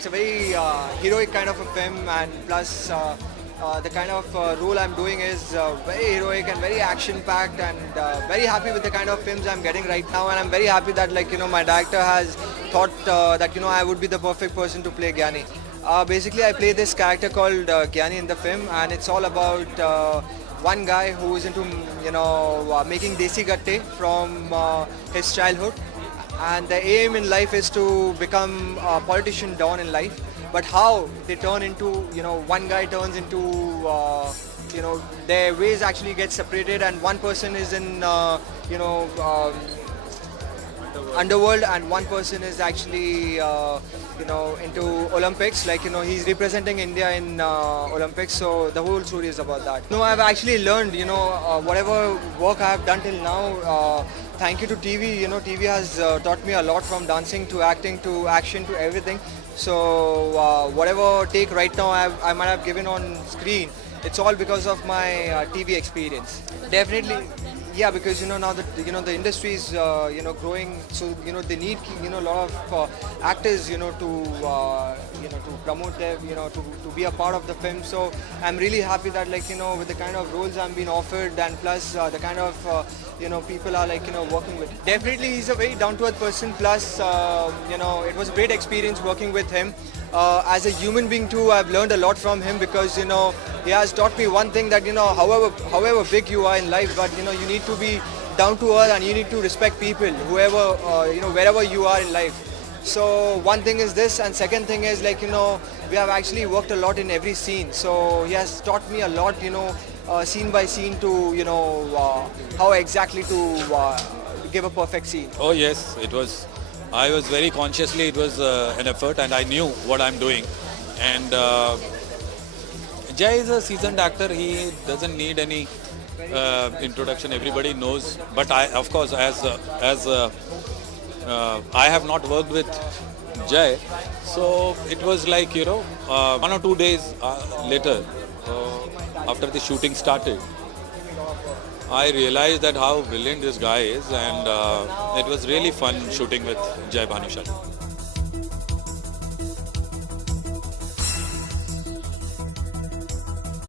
it's a very heroic kind of a film, and plus the kind of role I'm doing is very heroic and very action-packed, and very happy with the kind of films I'm getting right now. And I'm very happy that my director has thought that I would be the perfect person to play Gyani. Basically, I play this character called Gyani in the film, and it's all about one guy who is into making desi gatte from his childhood, and the aim in life is to become a politician down in life. But how they turn into, one guy turns into, their ways actually get separated, and one person is in, underworld, and one person is actually into Olympics, he's representing India in Olympics. So the whole story is about that. I've actually learned whatever work I have done till now, thank you to TV. TV has taught me a lot, from dancing to acting to action to everything. So whatever take right now I might have given on screen, it's all because of my TV experience. Definitely. Yeah, because now that the industry is growing, so they need a lot of actors to promote them, to be a part of the film. So I'm really happy that with the kind of roles I'm being offered, and plus the kind of people are working with. Definitely, he's a very down-to-earth person. Plus it was a great experience working with him. As a human being too, I've learned a lot from him, because he has taught me one thing, that however big you are in life, but you need to be down to earth, and you need to respect people, whoever wherever you are in life. So one thing is this, and second thing is we have actually worked a lot in every scene. So he has taught me a lot, scene by scene, to how exactly to give a perfect scene. Oh yes, it was. I was very consciously, it was an effort, and I knew what I'm doing. And Jai is a seasoned actor. He doesn't need any introduction. Everybody knows. But I, of course, as I have not worked with Jai, so it was like 1 or 2 days later, after the shooting started, I realized that how brilliant this guy is, and it was really fun shooting with Jai Bhanushali.